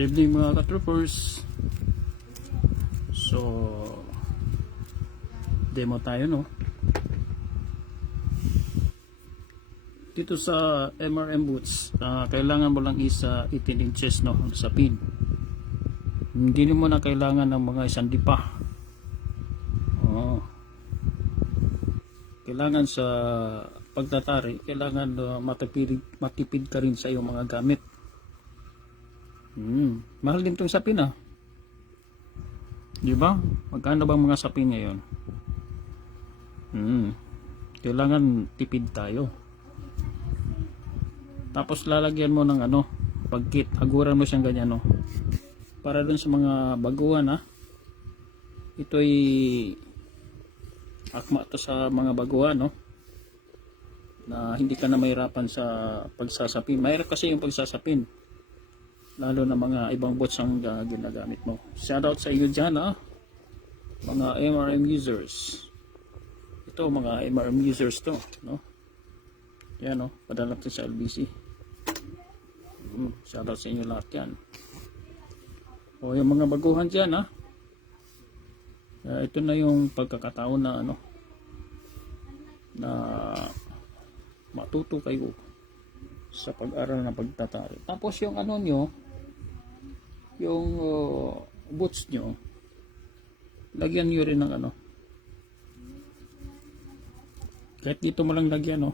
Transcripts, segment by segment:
Good evening mga ka-troopers. So, demo tayo, no? Dito sa MRM boots, kailangan mo lang isa 18 inches, no? Sa pin. Hindi mo na kailangan ng mga isang dipa. Oh. Kailangan sa pagtatari, kailangan matipid ka rin sa iyong mga gamit. Mahal din itong sapin, di ba? Magkano bang mga sapin ngayon? Kailangan tipid tayo. Tapos lalagyan mo ng pagkit, haguran mo siyang ganyan, no? Para dun sa mga baguhan, ito'y akma to sa mga baguhan, no? Na hindi ka na mahirapan sa pagsasapin. Mahirap kasi yung pagsasapin, lalo na mga ibang bots ang ginagamit mo. Shoutout sa inyo dyan, mga MRM users. Ito mga MRM users to, no? Yan, no? Padala natin sa LBC. Shoutout sa inyo lahat yan. O yung mga baguhan dyan, ito na yung pagkakataon na na matuto kayo sa pag-aral ng pagtatari. Tapos yung nyo, yung boots nyo, lagyan nyo rin ng kahit dito mo lang lagyan,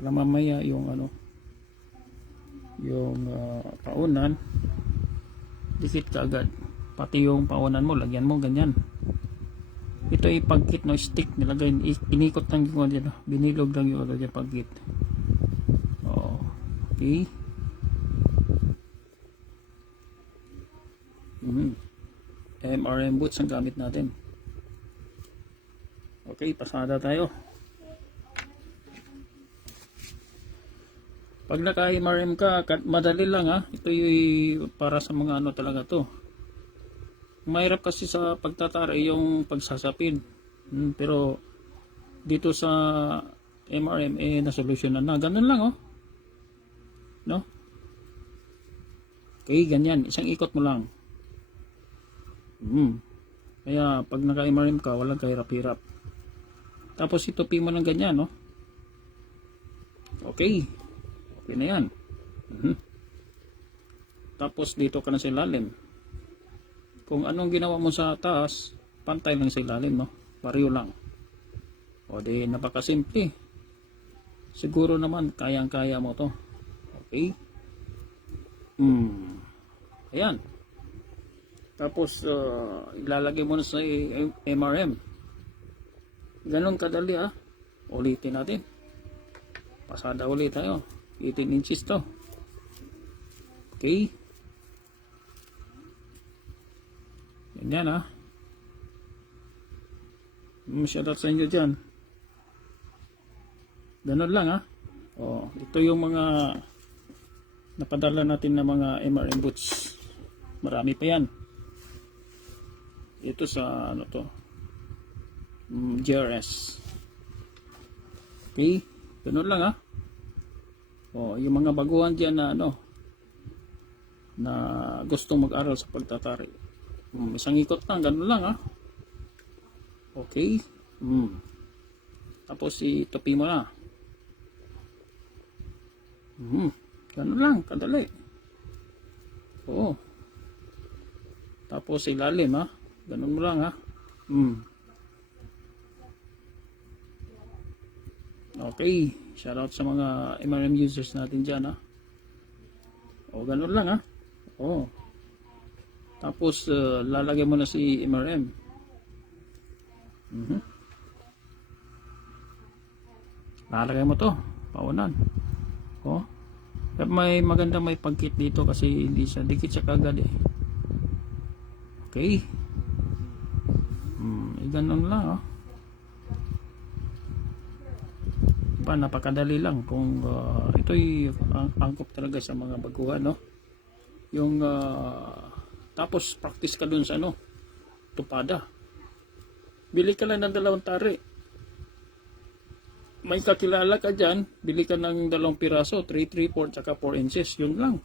para mamaya yung yung paunan, dikit ka agad. Pati yung paunan mo, lagyan mo ganyan. Ito ay pagkit, no? Stick nilagay, inikot lang yung dyan, binilog lang yung pagkit. Okay. MRM boots ang gamit natin. Okay, pasada tayo. Pag naka-MRM ka, madali lang, ito yung para sa mga talaga to. Mahirap kasi sa pagtatari yung pagsasapin. Pero dito sa MRM nasolusyonan na. Ganun lang, no? Okay, ganyan. Isang ikot mo lang. Kaya pag naka-MRM ka, walang kahirap-hirap. Tapos itupi mo ng ganyan, no? Okay. Okay na yan. Tapos dito ka na sa ilalim. Kung anong ginawa mo sa taas, pantay lang sa ilalim, no? Pareho lang. O di, napakasimple. Siguro naman, kayang-kaya mo to. Okay? Ayan. Tapos, ilalagay mo na sa MRM. Ganon kadali, ulitin natin. Pasada ulit tayo. 18 inches to. Okay. Ganyan, shoutout sa inyo dyan. Ganon lang, ito yung mga napadala natin na mga MRM boots. Marami pa yan. Ito sa GRS. Okay, ganun lang, yung mga baguhan dyan na na gustong mag-aral sa pagtatari, isang ikot lang, ganun lang, okay. Tapos itupi mo na. Ganun lang, kadali. Tapos ilalim, ganun mo lang, Okay, shoutout sa mga MRM users natin dyan, ganun lang, Tapos lalagay mo na si MRM. Lalagay mo to, paunan. May maganda, may pagkit dito kasi hindi siya dikit siya kagad, Okay. Ganun lang, napakadali lang kung ito'y angkop talaga sa mga baguhan, yung tapos practice ka dun sa tupada. Bili ka lang ng 2 tari. May kakilala ka dyan, bili ka ng 2 piraso, 3, 3, 4, tsaka 4 inches, yun lang.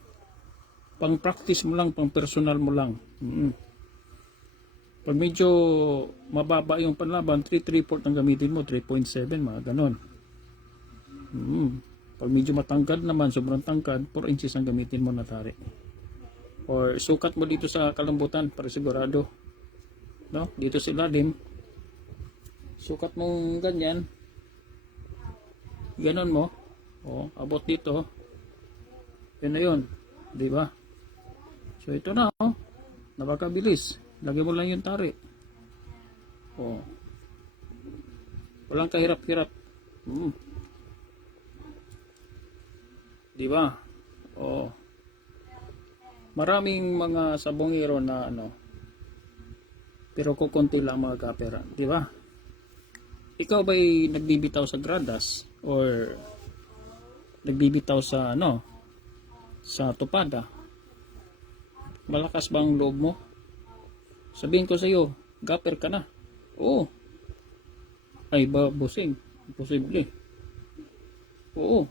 Pang practice mo lang, pang personal mo lang. Pag medyo mababa yung panlaban, 3/4 ang gamitin mo, 3.7, mga ganon. Pag medyo matangkad naman, sobrang tangkad, 4 inches ang gamitin mo na tali. Or sukat mo dito sa kalambutan para sigurado. No? Dito sa ilalim, sukat mong ganyan. Ganon mo. Abot dito. Yun na yun. Diba? So ito na, napakabilis. Lagyan mo lang yung tari. Walang kahirap-hirap. Diba? Maraming mga sabongero na pero kukunti lang mga kapera. Diba? Ikaw ba'y nagbibitaw sa gradas or nagbibitaw sa sa tupada? Malakas ba ang loob mo? Sabihin ko sa iyo, gapper ka na. Oo. Ay ba busing? Posible. Oo.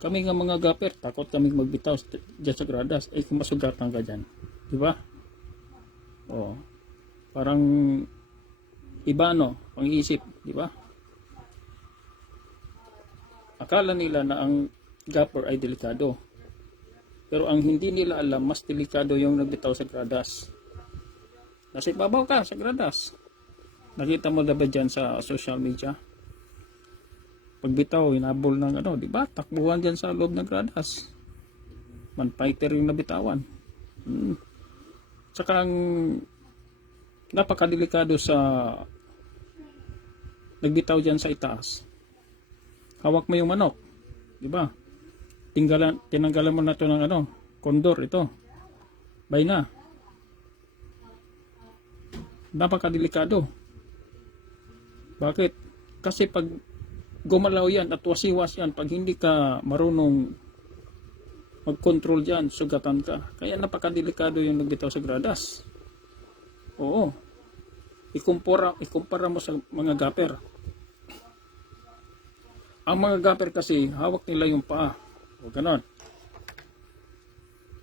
Kami nga mga gapper, takot kami magbitaw dyan sa gradas. Ay kung masugatan ka dyan. Diba? Parang iba pang-iisip, diba? Akala nila na ang gapper ay delikado. Pero ang hindi nila alam, mas delikado yung nagbitaw sa gradas. Nasa ibabaw ka sa gradas. Nakita mo na ba dyan sa social media? Pagbitaw, hinabol ng diba? Takbuhan dyan sa loob ng gradas. Man-fighter yung nabitawan. Saka ang napakadelikado sa nagbitaw dyan sa itaas. Hawak mo yung manok. Diba? Tinanggalan mo na ito ng kondor ito. Bay na. Napakadelikado. Bakit? Kasi pag gumalaw yan at wasiwas yan, pag hindi ka marunong mag-control dyan, sugatan ka. Kaya napakadelikado yung nagbitaw sa gradas. Oo. Ikumpara mo sa mga gapper. Ang mga gapper kasi, hawak nila yung paa. O ganon.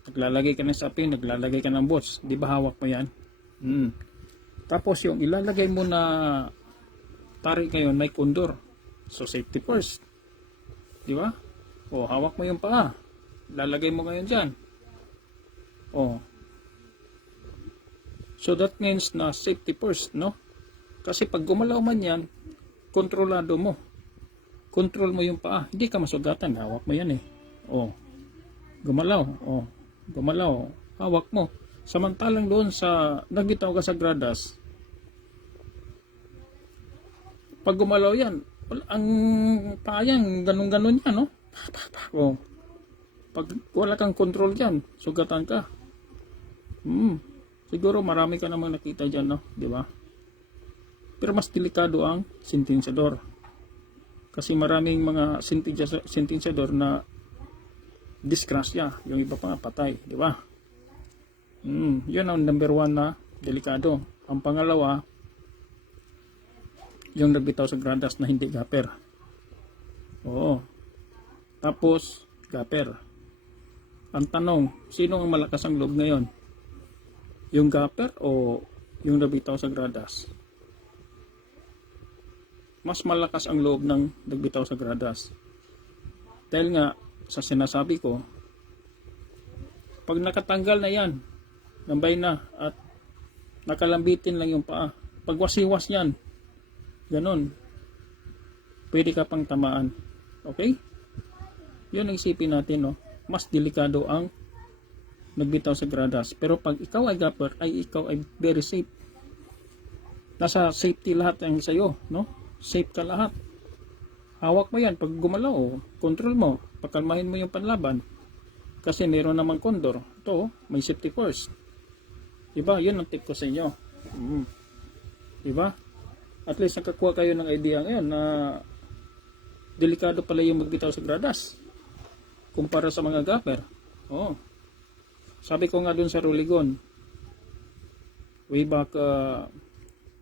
Naglalagay ka ng sapin, naglalagay ka ng bots. Di ba hawak mo yan? Tapos yung ilalagay mo na tari ngayon, may kondor. So safety first. Di ba? Hawak mo yung paa. Lalagay mo ngayon dyan. So that means na safety first, no? Kasi pag gumalaw man yan, kontrolado mo. Control mo yung paa. Hindi ka masugatan. Hawak mo yan eh. Gumalaw. Gumalaw. Hawak mo. Samantalang doon sa nagbitaw ka sa gradas, pag gumalaw yan, ang paa yan, ganun-ganun yan, no? Pag wala kang control dyan, sugatan ka. Siguro marami ka namang nakita dyan, no? Di ba? Pero mas delikado ang sentensyador. Kasi maraming mga sentensyador na disgrasya, yung iba pa nga patay, di ba? Yun ang number 1 na delikado. Ang pangalawa, yung nagbitaw sa gradas na hindi gapper. Tapos, gapper. Ang tanong, sino ang malakas ang loob ngayon? Yung gapper o yung nagbitaw sa gradas? Mas malakas ang loob ng nagbitaw sa gradas. Dahil nga, sa sinasabi ko, pag nakatanggal na yan, nambay na, at nakalambitin lang yung paa, pag wasiwas yan, ganon, pwede ka pang tamaan. Okay? Yun ang isipin natin, no? Mas delikado ang nagbitaw sa gradas. Pero pag ikaw ay gapper, ay ikaw ay very safe. Nasa safety lahat ang sa'yo, no? Safe ka lahat. Hawak mo yan. Pag gumalaw, control mo. Pagkalmahin mo yung panlaban. Kasi meron namang kondor. Ito, may safety first. Diba? Yun ang tip ko sa inyo. Diba? At least nakakuha kayo ng idea ngayon na delikado pala yung magbitaw sa gradas kumpara sa mga gapper. Sabi ko nga dun sa Ruligon way back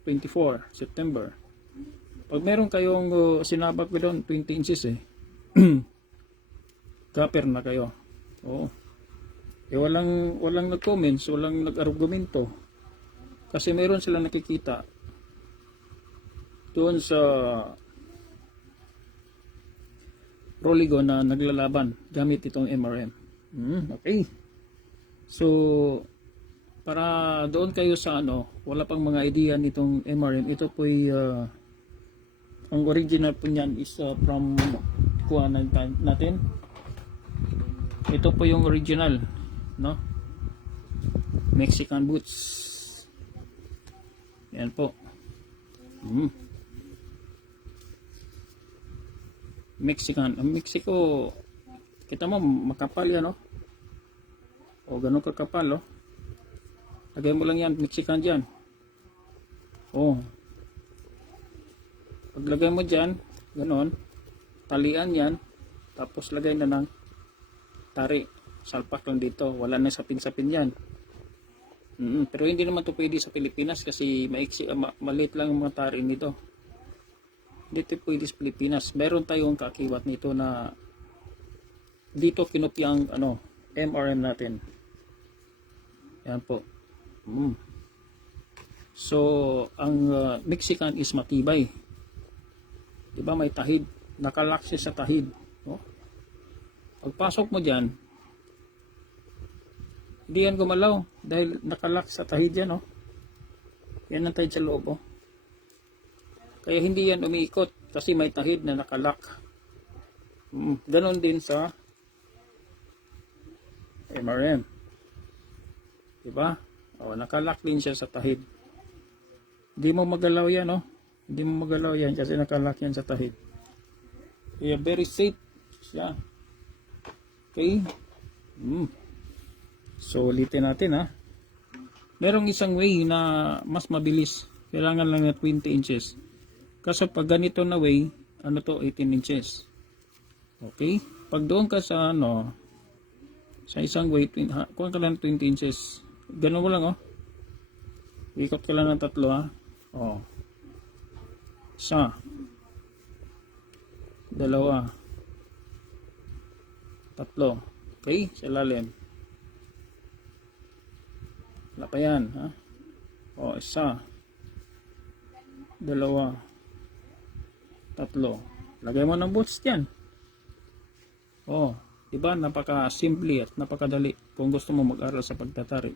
24 September, pag meron kayong sinabak ko doon 20 inches gapper na kayo. Walang nag-comments, walang nag-argumento. Kasi meron silang nakikita doon sa Roligo na naglalaban gamit itong MRM. Okay. So, para doon kayo sa wala pang mga idea nitong MRM. Ito po ang original po niyan is from kuha natin. Ito po yung original, no? Mexican boots. Yan po. Mexican. Ang Mexico, kita mo makapal yan, no? O ganun kakapal, oh. Lagay mo lang yan, Mexican dyan. Oh. Paglagay mo dyan, ganun, talian yan, tapos lagay na ng tari. Salpak lang dito, wala na sapin-sapin yan. Pero hindi naman ito pwede sa Pilipinas kasi maliit lang ang mga tari nito. Hindi ito pwede sa Pilipinas. Meron tayong kakiwat nito na dito kinopya ang MRM natin. Yan po. So, ang Mexican is matibay. Diba may tahid? Nakalock siya sa tahid. No? Pagpasok mo dyan, hindi yan gumalaw dahil nakalock sa tahid yan. Yan ang tahid sa loob. Kaya hindi yan umiikot kasi may tahid na nakalock. Ganon din sa MRM. Diba? Nakalock din siya sa tahid. Hindi mo magalaw yan, Hindi mo magalaw yan kasi nakalock yan sa tahid. Kaya very safe siya. Okay? So, ulitin natin, Merong isang way na mas mabilis. Kailangan lang na 20 inches. Kaso pag ganito na way, 18 inches. Okay? Pag doon ka sa sa isang way, kuha ka lang 20 inches. Ganun mo lang, Ikot ka lang ng 3, Isa. 2. 3. Okay? Sa lalim. Wala pa yan, Isa. 2. 3. Lagay mo ng boots dyan. Diba? Napaka-simple at napakadali kung gusto mo mag-aral sa pagtatari.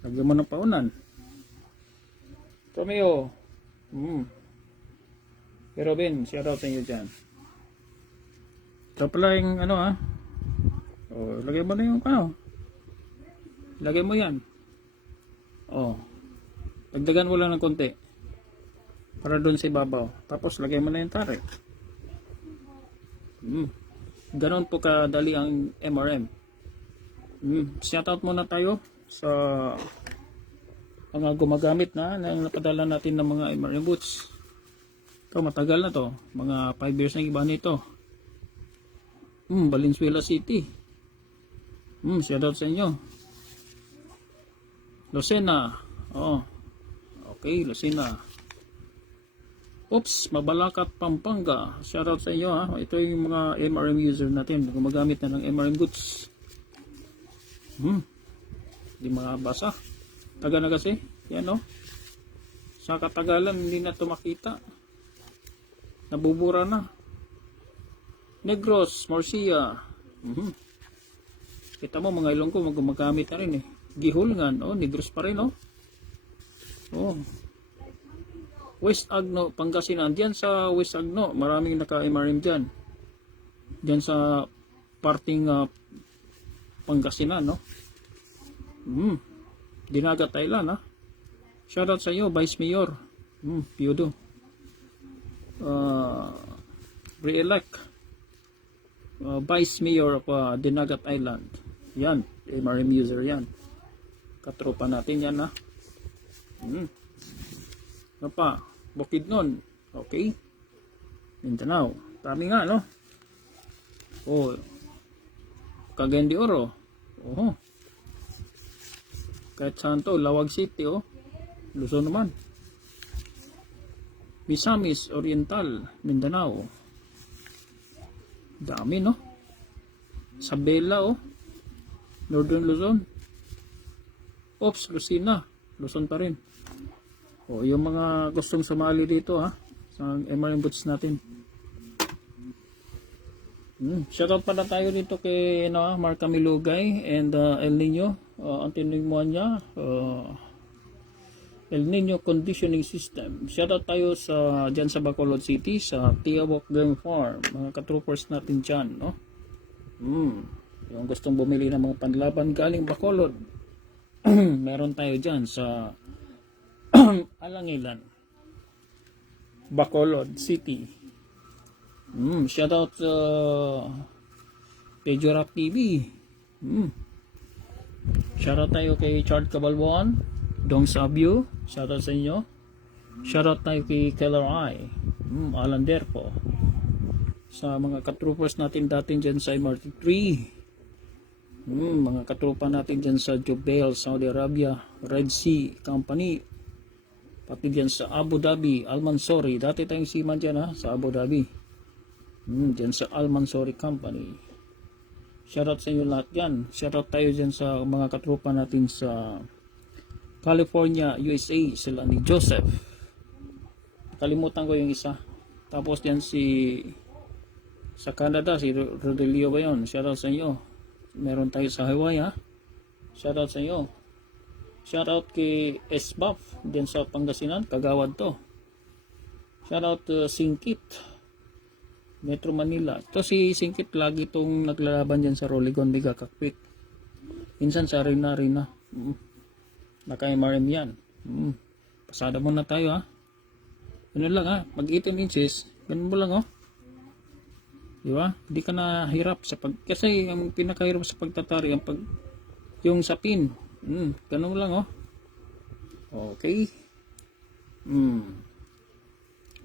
Lagyan mo ng paunan. Romeo. Pero Ben, shout out sa inyo dyan. Ito pala yung lagay mo na yung lagay mo yan. Dagdagan mo lang ng konti. Para doon sa ibabaw. Tapos lagay mo na yung tari. Ganon po kadali ang MRM. Shout out muna tayo sa mga gumagamit na napadala natin ng mga MRM boots. Ito matagal na to. Mga 5 years na iba nito. Valenzuela City. Shout out sa inyo. Lucena. Okay, Lucena. Oops, Mabalacat, Pampanga. Shoutout sa inyo, Ito yung mga MRM user natin. Gumagamit na ng MRM goods. Hindi makabasa. Taga na kasi. Yan, Sa katagalan, hindi na ito makita. Nabubura na. Negros, Marcia. Kita mo, mga ilong ko, gumagamit na rin, Gihulngan, Negros pa rin, West Agno, Pangasinan. Diyan sa West Agno, maraming naka-MRM dyan. Diyan sa parting Pangasinan, Dinagat, Thailand, Shoutout sa iyo, Vice Mayor. Piudo. Re-elect. Vice Mayor of Dinagat Island. Yan, MRM user yan. Katropa natin yan, Ano pa? Bukidnon. Okay. Mindanao. Dami nga, Cagayan de Oro. Kahit saan to, Lawag City, Luzon naman. Misamis Oriental, Mindanao. Dami, Sabela, Northern Luzon. Oops, Lucena. Luzon pa rin. O, yung mga gustong sumali dito ha, sa MRM boots natin. Shoutout pala tayo dito kay Mark Camilugay and El Nino. Ang tinigmuan niya, El Nino Conditioning System. Shoutout tayo dyan sa Bacolod City, sa Tiawok Game Farm. Mga katroopers natin dyan, no? Yung gustong bumili ng mga panlaban galing Bacolod. Meron tayo dyan sa Alangilan, Bacolod City. Shoutout sa Pejorap TV. Shoutout tayo kay Chard Cabalbuan, Dong Sabio. Shoutout sa inyo. Shoutout tayo kay Keller Eye, Alan Derpo. Sa mga katroopers natin dati dyan sa MRT3. Mga katropa natin dyan sa Jubail, Saudi Arabia, Red Sea Company. Pati dyan sa Abu Dhabi, Al Mansori. Dati tayong seaman dyan sa Abu Dhabi. Dyan sa Al Mansori Company. Shoutout sa inyo lahat dyan. Shoutout tayo dyan sa mga katropa natin sa California, USA. Sila ni Joseph. Kalimutan ko yung isa. Tapos dyan sa Canada, si Rodelio ba yun? Shoutout sa inyo. Meron tayo sa Hawaii ha. Shoutout sa inyo. Shoutout kay SBAF dyan sa Pangasinan, Kagawad to. Shoutout Singkit, Metro Manila. Ito si Singkit lagi itong naglalaban dyan sa Roligon Mega Cockpit. Minsan sa arena. Naka-MRM yan. Pasada muna tayo ha. Ganun lang ha. Mag 18 inches. Ganun mo lang oh. Diba? Hindi ka na hirap sa kasi ang pinakahirap sa pagtatari yung sa pin. Ganun lang oh. Okay.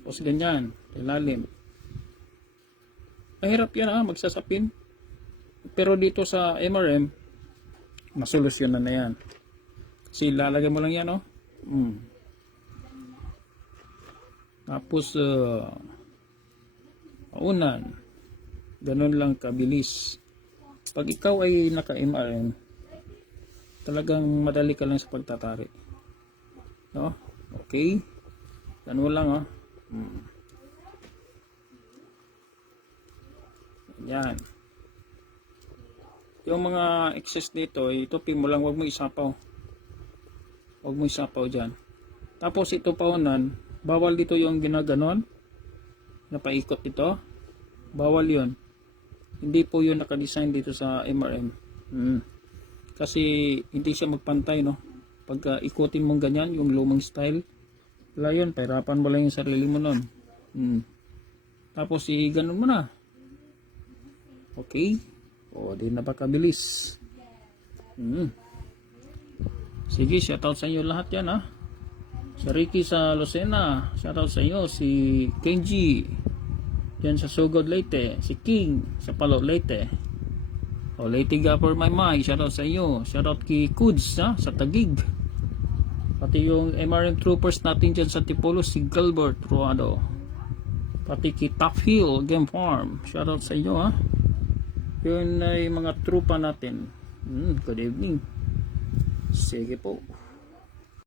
Tapos ganyan. Ilalim. Mahirap yan magsasapin. Pero dito sa MRM, masolusyonan na yan. Kasi lalagay mo lang yan Tapos paunan. Ganun lang kabilis. Pag ikaw ay naka-MRM, talagang madali ka lang sa pagtatari. No? Okay? Ganun lang Yan. Yung mga excess dito, itupin mo lang, wag mo isapaw. Wag mo isapaw dyan. Tapos ito paunan, bawal dito yung ginaganon, napaikot ito. Bawal yun. Hindi po yun nakadesign dito sa MRM. Kasi hindi siya magpantay, no? Pag ikutin mong ganyan, yung lumang style, wala yun, pahirapan mo lang yung sarili mo nun. Tapos ganon mo na. Okay? O, di napakabilis. Sige, shoutout sa inyo lahat yan ha. Si Ricky sa Lucena, shoutout sa inyo. Si Kenji yan sa Sugod Leyte. Si King sa Palo Leyte. O, Leyte Gapper Maymay, shoutout sa inyo. Shoutout kay Kuds sa Taguig. Pati yung MRM troopers natin dyan sa Tipolo, si Gilbert Ruado. Pati kay Top Hill Game Farm, shoutout sa inyo ha. Yun ay mga trupa natin. Good evening. Sige po.